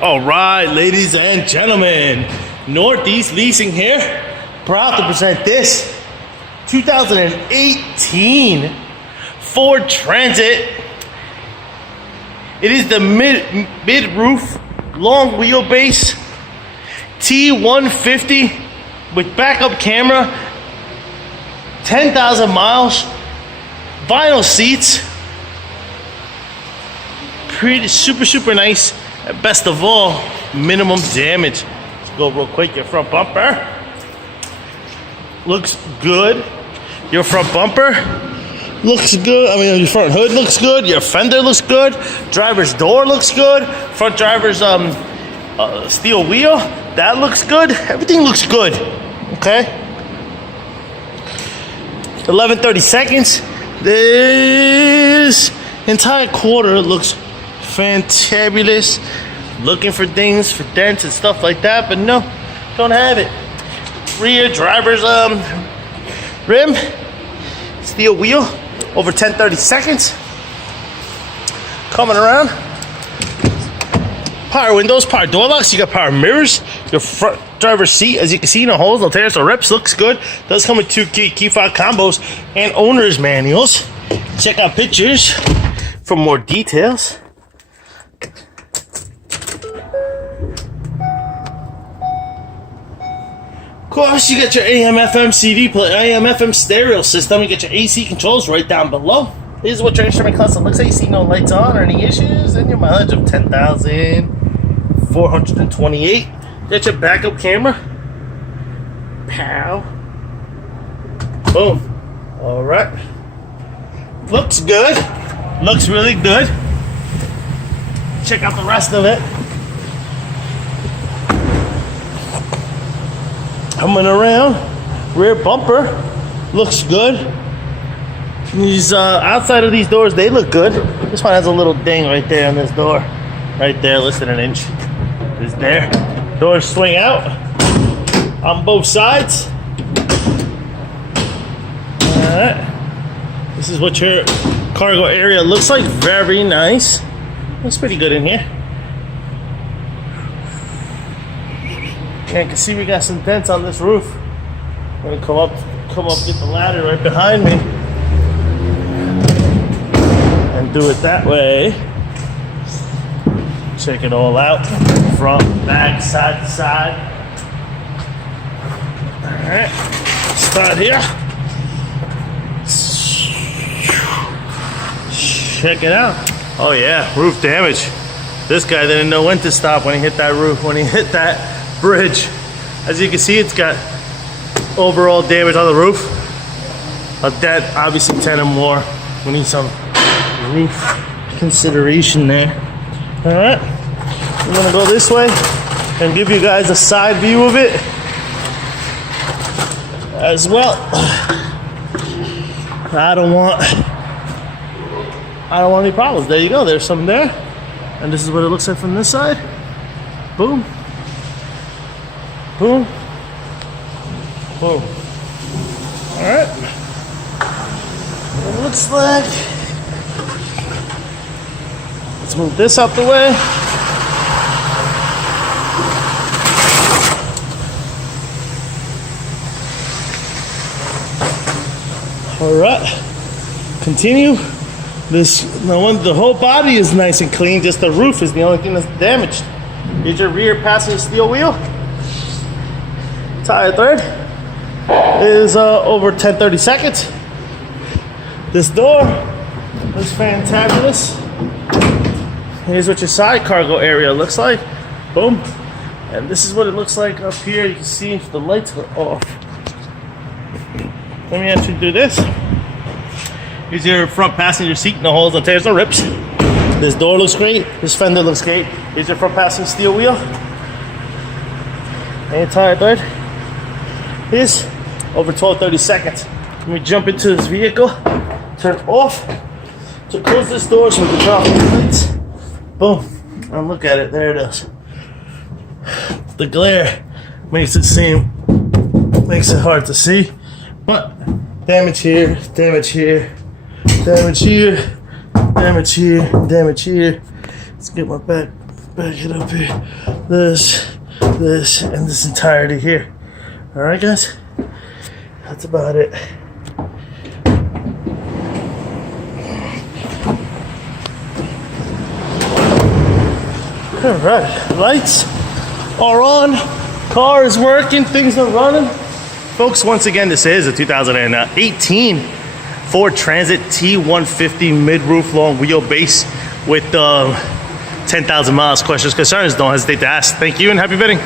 All right, ladies and gentlemen, Northeast Leasing here, proud to present this 2018 Ford Transit. It is the mid-roof, long wheelbase T-150 with backup camera, 10,000 miles, vinyl seats, pretty super nice. And best of all, minimum damage. Let's go real quick. Your front bumper looks good. Your front bumper looks good. I mean, your front hood looks good. Your fender looks good. Driver's door looks good. Front driver's steel wheel, that looks good. Everything looks good. Okay. 11:30 seconds. This entire quarter looks fantabulous. Looking for things, for dents and stuff like that, but no, don't have it. Rear driver's rim, steel wheel, over 10:30 seconds. Coming around. Power windows, power door locks, you got power mirrors. Your front driver's seat, as you can see, no holes, no tears, no rips, looks good. Does come with two key fob combos and owner's manuals. Check out pictures for more details. Of course, you got your AM/FM CD player, AM/FM stereo system. You get your AC controls right down below. This is what your instrument console looks like. You see no lights on or any issues, and your mileage of 10,428. Got your backup camera. Pow. Boom. All right. Looks good. Looks really good. Check out the rest of it. Coming around, rear bumper looks good. These outside of these doors, they look good. This one has a little ding right there on this door, right there, less than an inch. Is there. Doors swing out on both sides. All right. This is what your cargo area looks like. Very nice. Looks pretty good in here. And you can see we got some dents on this roof. I'm gonna come up, get the ladder right behind me, and do it that way. Check it all out, front, back, side to side. All right, start here. Check it out. Oh yeah, roof damage. This guy didn't know when to stop when he hit that roof, when he hit that bridge. As you can see, it's got overall damage on the roof. A dent, obviously 10 or more. We need some roof consideration there. All right, I'm gonna go this way and give you guys a side view of it as well. I don't want any problems. There you go, there's some there. And this is what it looks like from this side. Boom. Boom. Boom. Alright. It looks like. Let's move this out the way. Alright. Continue. The whole body is nice and clean, just the roof is the only thing that's damaged. Here's your rear passenger steel wheel. Tire thread is over 10:30 seconds. This door is fantabulous. Here's what your side cargo area looks like. Boom. And this is what it looks like up here. You can see if the lights are off. Let me actually do this. Here's your front passenger seat. No holes, no tears, no rips. This door looks great. This fender looks great. Here's your front passenger steel wheel. And tire thread is over 12:30 seconds. Let me jump into this vehicle, turn off to close this door so we can drop the lights. Boom. And look at it. There it is. The glare makes it hard to see. But damage here, damage here, damage here, damage here, damage here. Let's get my back back it up here. This, and this entirety here. All right, guys? That's about it. All right, lights are on, car is working, things are running. Folks, once again, this is a 2018 Ford Transit T-150 mid-roof long wheelbase with 10,000 miles. Questions, concerns, don't hesitate to ask. Thank you and happy bidding.